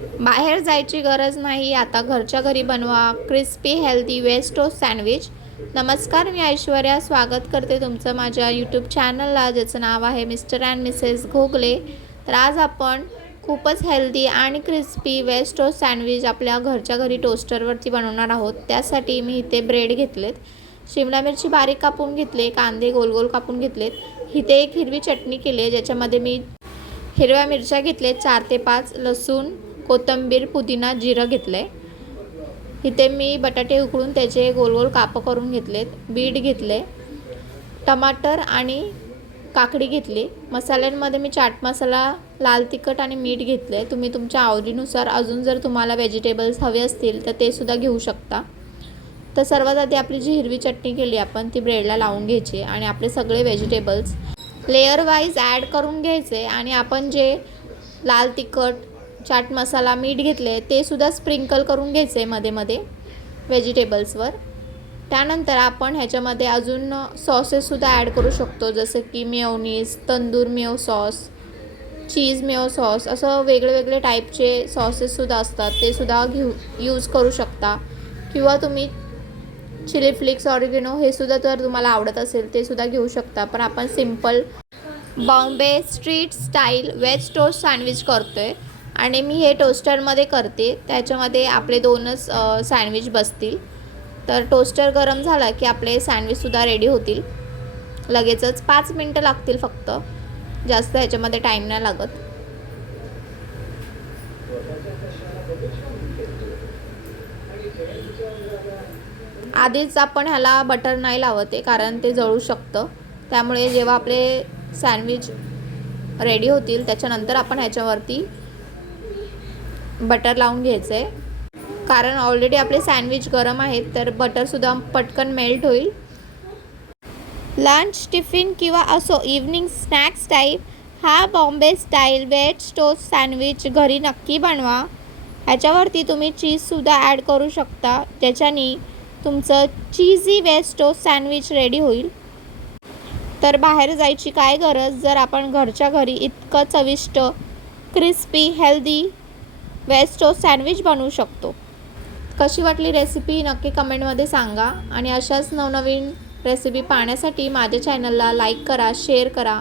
बाहेर जायची गरज नाही. आता घरच्या घरी बनवा. Crispy healthy veg toast sandwich. नमस्कार मी ऐश्वर्या. स्वागत करते तुमचं माझ्या यूट्यूब चॅनलला ज्याचं नाव आहे मिस्टर अँड मिसेस घोगले. तर आज आपण खूपच हेल्दी आणि क्रिस्पी वेज टोस्ट सँडविच आपल्या घरच्या घरी टोस्टरवरती बनवणार आहोत. त्यासाठी मी इथे ब्रेड घेतलेत. शिमला मिरची बारीक कापून घेतले कांदे गोल गोल कापून घेतलेत. इथे एक हिरवी चटणी केली आहे ज्याच्यामध्ये मी हिरव्या मिरच्या घेतले चार ते पाच लसूण कोथिंबीर पुदिना जिरं घेतलं आहे इथे मी बटाटे उकळून त्याचे गोल गोल कापं करून घेतलेत. बीट घेतले टमाटर आणि काकडी घेतली. मसाल्यांमध्ये मी चाट मसाला लाल तिखट आणि मीठ घेतले तुम्ही तुमच्या आवडीनुसार अजून जर तुम्हाला व्हेजिटेबल्स हवे असतील तर ते सुद्धा घेऊ शकता. तर सर्वात आधी आपली जी हिरवी चटणी केली आपण ती ब्रेडला लावून घ्यायची आणि आपले सगळे व्हेजिटेबल्स लेअर वाईज ॲड करून घ्यायचे आणि आपण जे लाल तिखट चाट मसाला मीठ घेतले ते सुद्धा स्प्रिंकल करून घ्यायचे मध्ये मध्ये व्हेजिटेबल्सवर. त्यानंतर आपण ह्याच्यामध्ये अजून सॉसेससुद्धा ॲड करू शकतो जसं की mayonnaise tandoor mayo sauce cheese mayo sauce असं वेगळे वेगळे टाईपचे सॉसेससुद्धा असतात ते सुद्धा घेऊ यूज करू शकता. किंवा तुम्ही चिली फ्लिक्स ऑरिगेनो हे सुद्धा जर तुम्हाला आवडत असेल ते सुद्धा घेऊ शकता. पण आपण simple Bombay street style veg toast sandwich करतो आहे आणि मी हे टोस्टरमध्ये करते. त्याच्यामध्ये आपले दोनच सँडविच बसतील. तर टोस्टर गरम झाला की आपले सँडविचसुद्धा रेडी होतील. लगेचच पाच मिनटं लागतील फक्त. जास्त ह्याच्यामध्ये टाईम नाही लागत. आधीच आपण ह्याला बटर नाही लावत आहे कारण ते जळू शकतं. त्यामुळे जेव्हा आपले सँडविच रेडी होतील त्याच्यानंतर आपण ह्याच्यावरती बटर लावून घ्यायचं आहे कारण ऑलरेडी आपले सँडविच गरम आहेत तर बटरसुद्धा पटकन मेल्ट होईल. लंच टिफिन किंवा असो इव्हनिंग स्नॅक्स टाईप हा Bombay style veg toast sandwich घरी नक्की बनवा. ह्याच्यावरती तुम्ही चीजसुद्धा ॲड करू शकता ज्याच्याने तुमचं cheesy veg toast sandwich ready होईल. तर बाहेर जायची काय गरज? जर आपण घरच्या घरी इतकं चविष्ट crispy healthy veg toast sandwich बनवू शकतो. कशी वाटली रेसिपी नक्की कमेंटमध्ये सांगा आणि अशाच नवनवीन रेसिपी पाहण्यासाठी माझ्या चॅनलला लाईक करा शेअर करा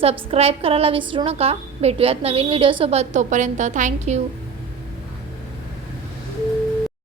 सबस्क्राईब करायला विसरू नका. भेटूयात नवीन व्हिडिओसोबत. तोपर्यंत थँक्यू